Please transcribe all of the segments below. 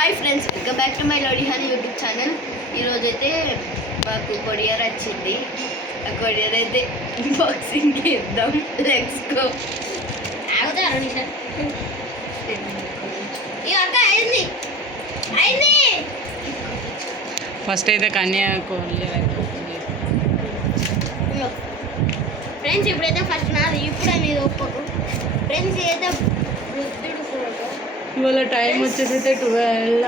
Hi friends, welcome back to my లోడిహాన్ YouTube channel. ఈరోజైతే మాకు కొరియర్ వచ్చింది. ఆ కొరియర్ అయితే బాక్సింగ్ చేద్దాం. Let's go. ఫస్ట్ అయితే కన్యాకుమారి ఫ్రెండ్స్, ఇప్పుడైతే ఫస్ట్ నాది. ఇప్పుడు అనేది ఒప్పుకు ఫ్రెండ్స్ అయితే వృద్ధుడు ఫోటో. ఇవాళ టైం వచ్చేసి అయితే 12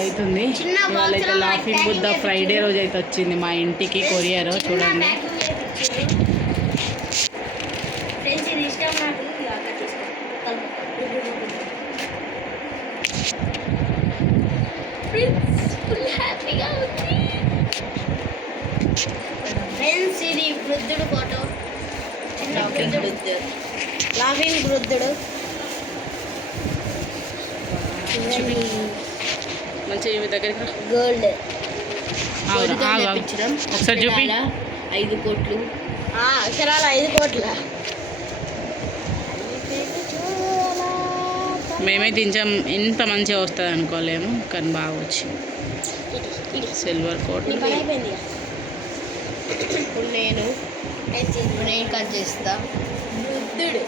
అవుతుంది. ఇవాళైతే లాఫింగ్ బుద్ధ ఫ్రైడే రోజు అయితే వచ్చింది మా ఇంటికి కొరియర్. చూడండి ఫ్రెండ్స్, ఇది ఇష్టం నాకు. ఫ్రెండ్స్, ఇది వృద్ధుడు ఫోటో. లాఫింగ్ వృద్ధుడు మంచిగా మీ దగ్గరికి గోల్డ్ ఒకసారి చూపి. 5 కోట్లు అక్షరాలు 5 కోట్ల. మేమైతే ఇంత మంచిగా వస్తుంది అనుకోలేము, కానీ బాగా వచ్చింది. Silver coat. ఇప్పుడు నేను కట్ చేస్తా. బుద్ధుడు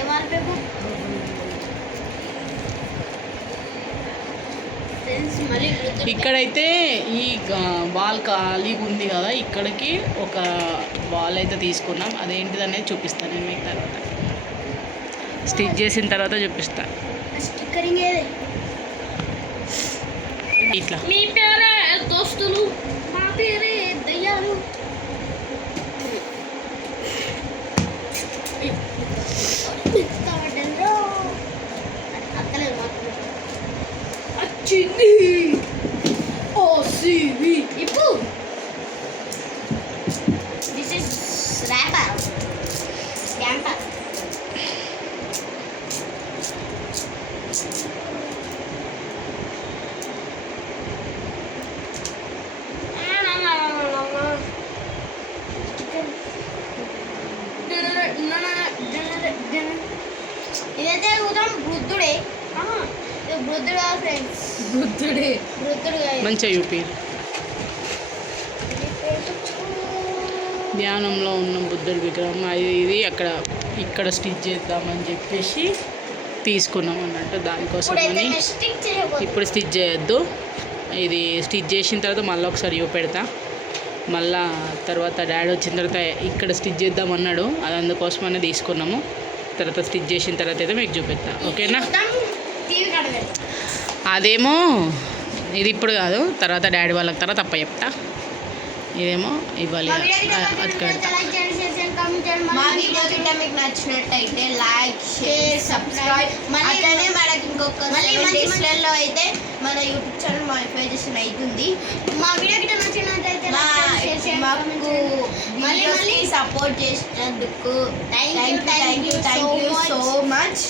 ఏమార్పేపు ఇక్కడైతే ఈ వాల్ ఖాళీగా ఉంది కదా, ఇక్కడికి ఒక వాల్ అయితే తీసుకున్నాం. అదేంటిది అనేది చూపిస్తాను నేను మీకు తర్వాత. స్టిచ్ చేసిన తర్వాత చూపిస్తా. ఇట్లా మీ పేరే దోస్తులు, మా పేరే దయ్యాలు. వచ్చింది ఓసివి. ఇప్పుడు దిస్ ఇస్ ర్యాపర్ స్టాంపర్. ఇదైతే ఉదయం బుద్ధుడే. బుద్ధుడు ఫ్రెండ్స్, బుద్ధుడు మంచిగా చూపి. ధ్యానంలో ఉన్న బుద్ధుడి విగ్రహం ఇది ఇక్కడ స్టిచ్ చేద్దామని చెప్పేసి తీసుకున్నాం అన్నట్టు. దానికోసమని ఇప్పుడు స్టిచ్ చేయొద్దు. ఇది స్టిచ్ చేసిన తర్వాత మళ్ళీ ఒకసారి చూపెడతా. మళ్ళా తర్వాత డాడీ వచ్చిన తర్వాత ఇక్కడ స్టిచ్ చేద్దాం అన్నాడు, అది అందుకోసమనే తీసుకున్నాము. తర్వాత స్టిచ్ చేసిన తర్వాత అయితే మీకు చూపిస్తా, ఓకేనా? అదేమో ఇది ఇప్పుడు కాదు, తర్వాత డాడీ వాళ్ళకి తర్వాత అప్ప చెప్తా. ఇదేమో ఇవ్వాలి. మా వీడియో కింద మీకు నచ్చినట్టయితే లైక్, షేర్, సబ్స్క్రైబ్. అట్లనే మనకి ఇంకొక 7 డేస్లలో అయితే మన యూట్యూబ్ ఛానల్ మానిటైజేషన్ అవుతుంది. మా వీడియో కింద నచ్చినట్టయితే మాకు మళ్ళీ సపోర్ట్ చేసినందుకు థ్యాంక్ యూ సో మచ్.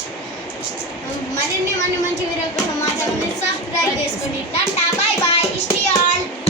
మరిన్ని మంచి వీడియో కోసం మా ఛానల్ని సబ్స్క్రైబ్ చేసుకోండి. Tata, by by.